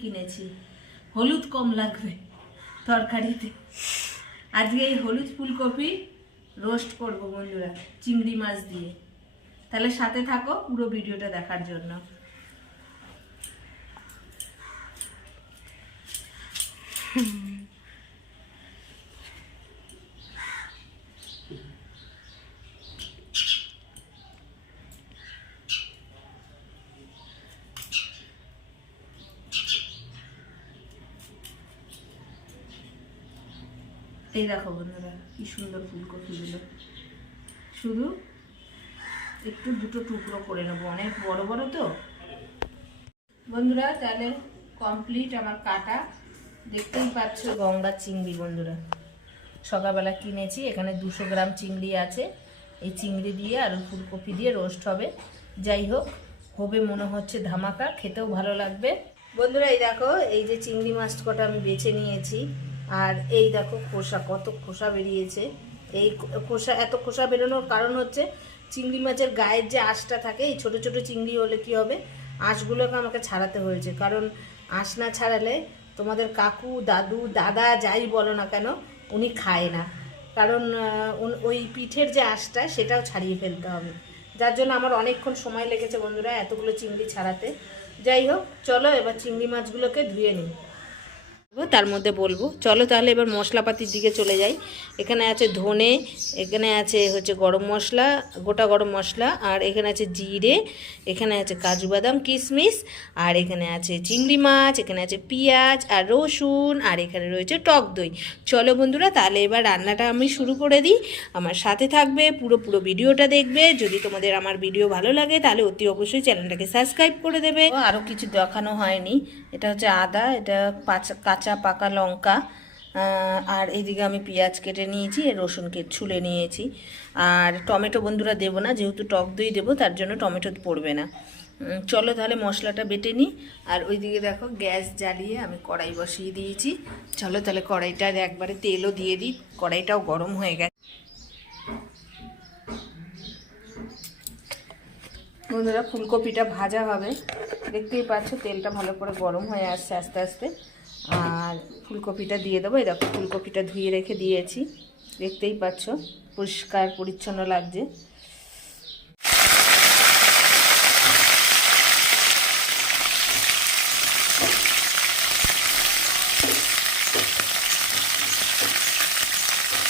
কিনেছি। হলুদ কম লাগবে তরকারিতে। আজকে এই হলুদ ফুলকপি রোস্ট করব বন্ধুরা, চিংড়ি মাছ দিয়ে। তাহলে সাথে থাকো পুরো ভিডিওটা দেখার জন্য। এই দেখো বন্ধুরা, কি সুন্দর ফুলকপিগুলো শুধু একটু দুটো টুকরো করে নেব, অনেক বড় বড় তো। বন্ধুরা, তাহলে কমপ্লিট আমার কাটা। দেখতেই পাচ্ছ গঙ্গার চিংড়ি বন্ধুরা। সকালবেলা কিনেছি, এখানে দুশো গ্রাম চিংড়ি আছে। এই চিংড়ি দিয়ে আর ফুলকপি দিয়ে রোস্ট হবে। যাই হোক, হবে মনে হচ্ছে ধামাকা, খেতেও ভালো লাগবে। বন্ধুরা, এই দেখো, এই যে চিংড়ি মাছ কটা আমি বেছে নিয়েছি। আর এই দেখো খোসা, কত খোসা বেরিয়েছে। এই খোসা, এত খোসা বেরোনোর কারণ হচ্ছে চিংড়ি মাছের গায়ের যে আঁশটা থাকে, এই ছোট ছোট চিংড়ি হলে কি হবে? আঁশগুলোকে আমাকে ছাড়াতে হয়েছে। কারণ আঁশ না ছাড়ালে তোমাদের কাকু, দাদু, দাদা যাই বলো না কেন, উনি খায় না। কারণ ওই পিঠের যে আঁশটা, সেটাও ছাড়িয়ে ফেলতে হবে। যার জন্য আমার অনেকক্ষণ সময় লেগেছে বন্ধুরা এতগুলো চিংড়ি ছাড়াতে। যাই হোক, চলো এবার চিংড়ি মাছগুলোকে ধুয়ে নিই। তার মধ্যে বলব। চলো তাহলে এবার মশলাপাতির দিকে চলে যাই। এখানে আছে ধনে, এখানে আছে হচ্ছে গরম মশলা, গোটা গরম মশলা, আর এখানে আছে জিরে, এখানে আছে কাজু বাদাম কিশমিশ আর এখানে আছে চিংড়ি মাছ, এখানে আছে পেঁয়াজ, আর রসুন, আর এখানে রয়েছে টক দই। চলো বন্ধুরা, তাহলে এবার রান্নাটা আমি শুরু করে দিই। আমার সাথে থাকবে, পুরো পুরো ভিডিওটা দেখবে। যদি তোমাদের আমার ভিডিও ভালো লাগে, তাহলে অতি অবশ্যই চ্যানেলটাকে সাবস্ক্রাইব করে দেবে। আরও কিছু দেখানো হয়নি। এটা হচ্ছে আদা, এটা পাঁচা কাঁচা, পাকা লঙ্কা আর এইদিকে আমি পেঁয়াজ কেটে নিয়েছি, আর রসুন কেটে ছুলে নিয়েছি। আর টমেটো বন্ধুরা দেবো না, যেহেতু টক দই দেবো, তার জন্য টমেটো পড়বে না। চলো তাহলে মশলাটা বেটে নিই। আর ওইদিকে দেখো গ্যাস জ্বালিয়ে আমি কড়াই বসিয়ে দিয়েছি। চলো তাহলে কড়াইটা একবারে তেলও দিয়ে দিই, কড়াইটাও গরম হয়ে গেছে। বন্ধুরা, ফুলকপিটা ভাজা হবে। দেখতেই পাচ্ছ তেলটা ভালো করে গরম হয়ে আসছে আস্তে আস্তে। আর ফুলকপিটা দিয়ে দেবো। এই দেখো, ফুলকপিটা ধুয়ে রেখে দিয়েছি। দেখতেই পাচ্ছ, পরিষ্কার, পরিচ্ছন্ন লাগছে।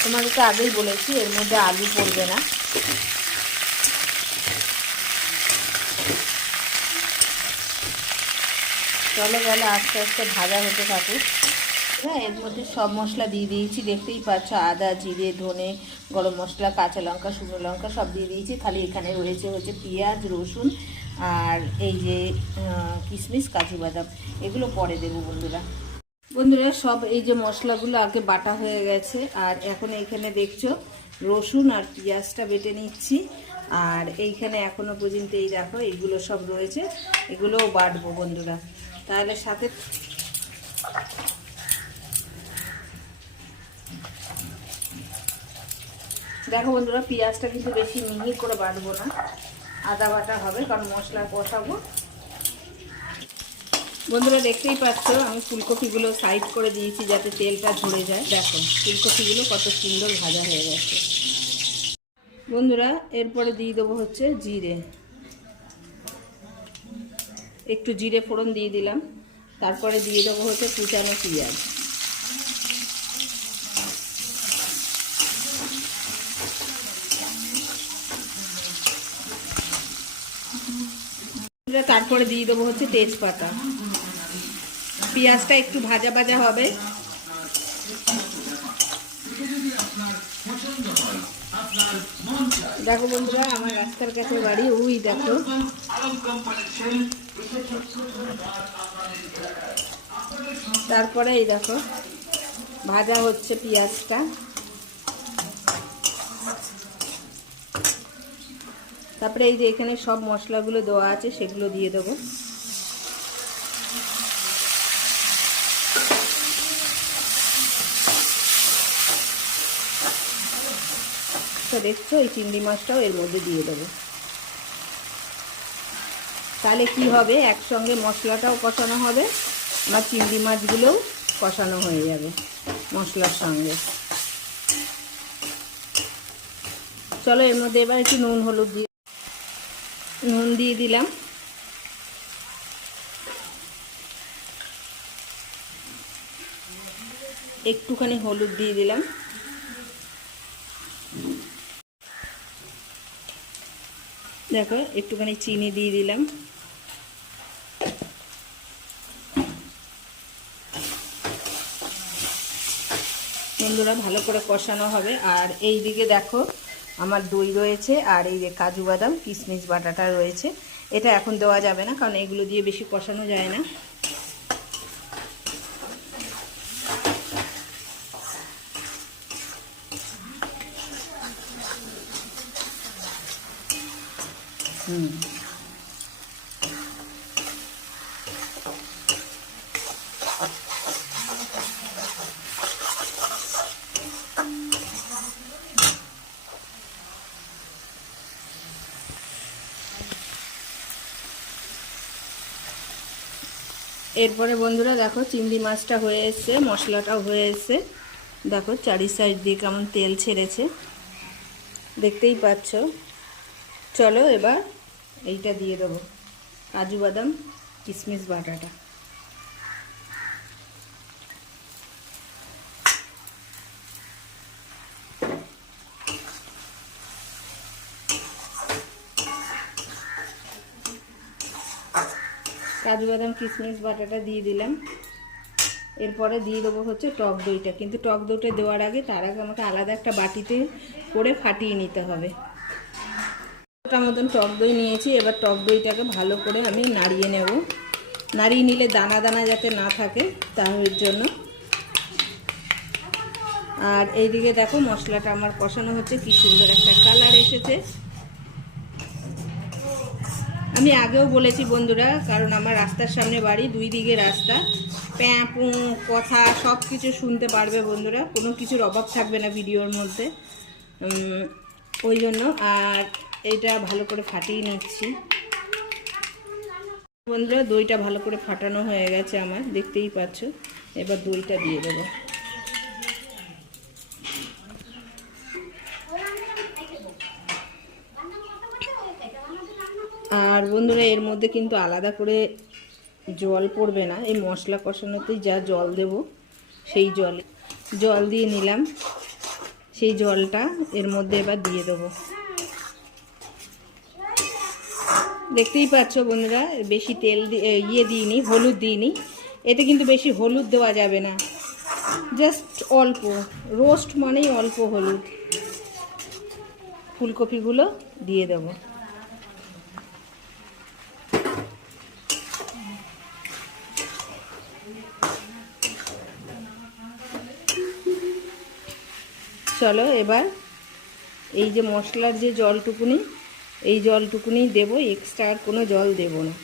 তোমাদেরকে আগেই বলেছি, এর মধ্যে আলু পড়বে না। চলো গেলে আস্তে আস্তে ভাজা হতে থাকুক। হ্যাঁ এর মধ্যে সব মশলা দিয়ে দিয়েছি। দেখতেই পাচ্ছ, আদা, জিরে, ধনে, গরম মশলা, কাঁচা লঙ্কা, শুকনো লঙ্কা সব দিয়ে দিয়েছি। খালি এখানে রয়েছে হচ্ছে পেঁয়াজ, রসুন আর এই যে কিশমিশ, কাজু বাদাম। এগুলো পরে দেবো বন্ধুরা। বন্ধুরা, সব এই যে মশলাগুলো আগে বাটা হয়ে গেছে। আর এখন এইখানে দেখছ, রসুন আর পেঁয়াজটা বেটে নিচ্ছি। আর এইখানে এখনও পর্যন্ত এই দেখো, এইগুলো সব রয়েছে। এগুলোও বাটবো বন্ধুরা। তাহলে সাথে দেখো বন্ধুরা, পেঁয়াজটা কিন্তু বেশি মিহি করে বাটবো না। আদা বাটা হবে, কারণ মশলা কষাবো। বন্ধুরা, দেখতেই পাচ্ছ, আমি ফুলকপিগুলো সাইড করে দিয়েছি যাতে তেলটা ঝরে যায়। দেখো, ফুলকপিগুলো কত সুন্দর ভাজা হয়ে গেছে। বন্ধুরা, এরপরে দিয়ে দেবো হচ্ছে জিরে। একটু জিরে ফোড়ন দিয়ে দিলাম। তারপরে দিয়ে দেবো হচ্ছে কুচানো পেঁয়াজ। তারপরে দিয়ে দেবো হচ্ছে তেজপাতা। পেঁয়াজটা একটু ভাজা ভাজা হবে। দেখো বন্ধুরা, আমার রাস্তার কাছে বাড়ি, ওই দেখো। তারপরে এই দেখো, ভাজা হচ্ছে পেঁয়াজটা। তারপরে এই যে এখানে সব মশলাগুলো দেওয়া আছে, সেগুলো দিয়ে দেবো। দেখছ, এই চিংড়ি মাছটাও এর মধ্যে দিয়ে দেবো। তাহলে কি হবে? একসঙ্গে মশলাটাও কষানো হবে আমার চিংড়ি মাছগুলোও কষানো হয়ে যাবে মশলার সঙ্গে। চলো এর মধ্যে এবার একটু নুন, হলুদ দিয়ে নুন দিয়ে দিলাম। একটুখানি হলুদ দিয়ে দিলাম। দেখো, একটুখানি চিনি দিয়ে দিলাম। বন্ধুরা, ভালো করে কষানো হবে। আর এই দিকে দেখো, আমার দই রয়েছে, আর এই যে কাজু বাদাম, কিশমিশ বাটাটা রয়েছে। এটা এখন দেওয়া যাবে না, কারণ এগুলো দিয়ে বেশি কষানো যায় না হুম এরপরে বন্ধুরা দেখো চিংড়ি মাছটা হয়ে এসছে, মশলাটাও হয়ে এসছে। দেখো চারি সাইড দিয়ে কেমন তেল ছেড়েছে। দেখতেই পাচ্ছ। চলো এবার এইটা দিয়ে দেবো। কাজু বাদাম কিশমিশ বাটাটা। কাজু বাদাম কিশমিশ বাটাটা দিয়ে দিলাম। এরপরে দিয়ে দেবো হচ্ছে টক দইটা। কিন্তু টক দইটা দেওয়ার আগে তার আগে আমাকে আলাদা একটা বাটিতে করে ফাটিয়ে নিতে হবে। ওটা মতন টক দই নিয়েছি, এবার টক দইটাকে ভালো করে আমি নাড়িয়ে নেব। নাড়িয়ে নিলে দানা দানা যাতে না থাকে তার জন্য। আর এইদিকে দেখো মশলাটা আমার কষানো হচ্ছে, কি সুন্দর একটা কালার এসেছে। আমি আগেও বলেছি বন্ধুরা, কারণ আমার রাস্তার সামনে বাড়ি, দুই দিকে রাস্তা। প্যাঁপু কথা সব কিছু শুনতে পারবে বন্ধুরা, কোনো কিছুর অভাব থাকবে না ভিডিওর মধ্যে। ওই জন্য, আর এইটা ভালো করে ফাটিয়ে নিচ্ছি। বন্ধুরা, দইটা ভালো করে ফাটানো হয়ে গেছে আমার, দেখতেই পাচ্ছ। এবার দইটা দিয়ে দেবো। আর বন্ধুরা, এর মধ্যে কিন্তু আলাদা করে জল পড়বে না। এই মশলা কষানোতেই যা জল দেব, সেই জলে, জল দিয়ে নিলাম। সেই জলটা এর মধ্যে এবার দিয়ে দেবো। দেখতেই পাচ্ছ বন্ধুরা, বেশি তেল ইয়ে দিইনি, হলুদ দিইনি। এতে কিন্তু বেশি হলুদ দেওয়া যাবে না। জাস্ট অল্প, রোস্ট মানেই অল্প হলুদ। ফুলকপিগুলো দিয়ে দেবো। চলো এবার এই যে মশলার যে জলটুকুনি, এই জলটুকুনি দেবো এক্সট্রা আর কোনো জল দেব না।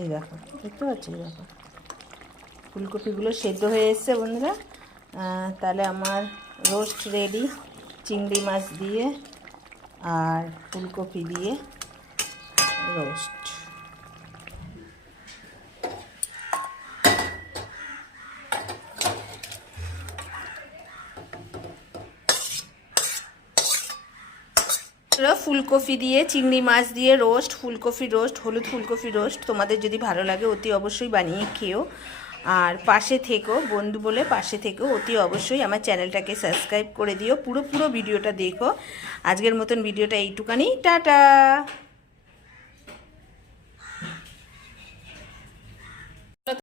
এই দেখো, দেখতে পাচ্ছ? এই দেখো। ফুলকপিগুলো সেদ্ধ হয়ে এসছে, বন্ধুরা। তাহলে আমার রোস্ট রেডি চিংড়ি মাছ দিয়ে আর ফুলকপি দিয়ে রোস্ট। ফুলকপি দিয়ে, চিংড়ি মাছ দিয়ে রোস্ট, ফুলকপি রোস্ট, হলুদ ফুলকপি রোস্ট তোমাদের যদি ভালো লাগে অতি অবশ্যই বানিয়ে খেও আর পাশে থেকো, বন্ধু বলে পাশে থেকো, অতি অবশ্যই আমার চ্যানেলটাকে সাবস্ক্রাইব করে দিও, পুরো পুরো ভিডিওটা দেখো। আজকের মতন ভিডিওটা এইটুকানি, টাটা!